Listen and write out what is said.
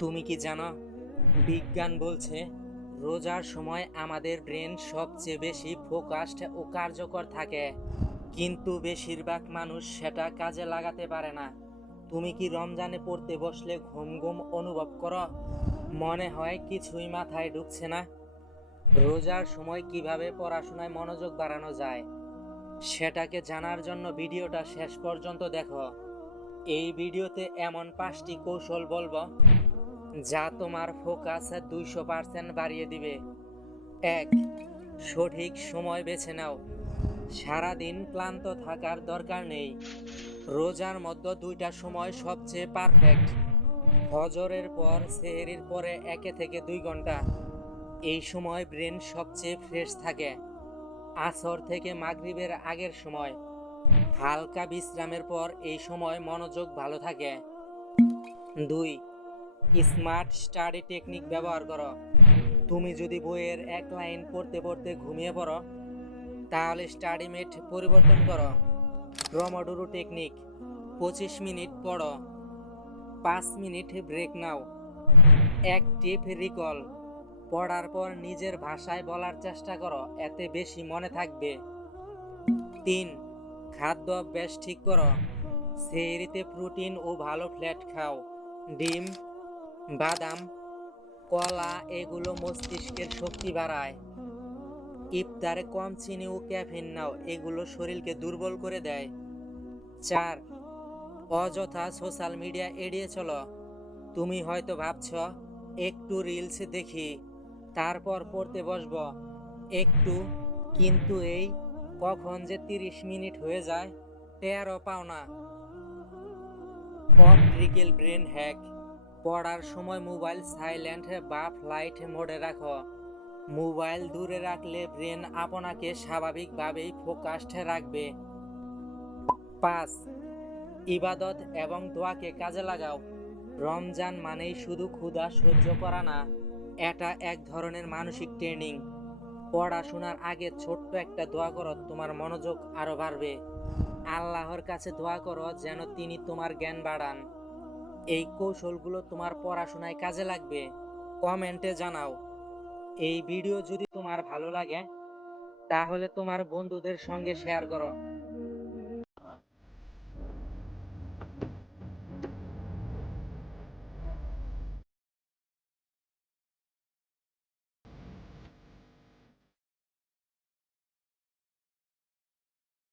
তুমি কি জানো, বিজ্ঞান বলছে রোজার সময় আমাদের ব্রেন সবচেয়ে বেশি ফোকাসড ও কার্যকর থাকে, কিন্তু বেশিরভাগ মানুষ সেটা কাজে লাগাতে পারে না। তুমি কি রমজানে পড়তে বসলে ঘুম ঘুম অনুভব করো? মনে হয় কিছুই মাথায় ঢুকছে না? রোজার সময় কিভাবে পড়াশোনায় মনোযোগ বাড়ানো যায় সেটাকে জানার জন্য ভিডিওটা শেষ পর্যন্ত দেখো। এই ভিডিওতে এমন 5টি কৌশল বলবো যা তোমার ফোকাস 200% বাড়িয়ে দিবে। 1. সঠিক সময় বেছে নাও। সারাদিন ক্লান্ত থাকার দরকার নেই। রোজার মধ্যে 2টা সময় সবচেয়ে পারফেক্ট। ফজরের পর, সেহরির পরে 1 থেকে 2 ঘন্টা। এই সময় ব্রেন সবচেয়ে ফ্রেশ থাকে। আসর থেকে মাগরিবের আগের সময়, হালকা বিশ্রামের পর এই সময় মনোযোগ ভালো থাকে। 2. স্মার্ট স্টাডি টেকনিক ব্যবহার করো। তুমি যদি বইয়ের এক লাইন পড়তে পড়তে ঘুমিয়ে পড়ো, তাহলে স্টাডি মেট পরিবর্তন করো। প্রমোডোরো টেকনিক: 25 মিনিট পড়ো, 5 মিনিট ব্রেক নাও। অ্যাক্টিভ রিকল: পড়ার পর নিজের ভাষায় বলার চেষ্টা করো, এতে বেশি মনে থাকবে। 3. খাদ্য অভ্যাস ঠিক করো। সেহরিতে প্রোটিন ও ভালো ফ্যাট খাও। ডিম, বাদাম, কলা এগুলো মস্তিষ্কের শক্তি বাড়ায়। ইফতারে কম চিনি ও ক্যাফিন নাও, এগুলো শরীরকে দুর্বল করে দেয়। 4. অযথা সোশ্যাল মিডিয়া এড়িয়ে চলো। তুমি হয়তো ভাবছ একটু রিলস দেখি, তারপর পড়তে বসব একটু, কিন্তু এই কখন যে 30 মিনিট হয়ে যায় টেরও পাও না। অপট্রিক্যাল ব্রেন হ্যাক: পড়ার সময় মোবাইল সাইলেন্ট বা ফ্লাইট মোডে রাখো। মোবাইল দূরে রাখলে ব্রেন আপনাকে স্বাভাবিকভাবেই ফোকাসড রাখবে। 5. ইবাদত এবং দোয়াকে কাজে লাগাও। রমজান মানেই শুধু ক্ষুধা সহ্য করা না, এটা এক ধরনের মানসিক ট্রেনিং। পড়াশোনার আগে ছোট্ট একটা দোয়া করো, তোমার মনোযোগ আরো বাড়বে। আল্লাহর কাছে দোয়া করো যেন তিনি তোমার জ্ঞান বাড়ান। এই কৌশলগুলো তোমার পড়াশোনায় কাজে লাগবে। কমেন্টে জানাও। এই ভিডিও যদি তোমার ভালো লাগে তাহলে তোমার বন্ধুদের সঙ্গে শেয়ার করো।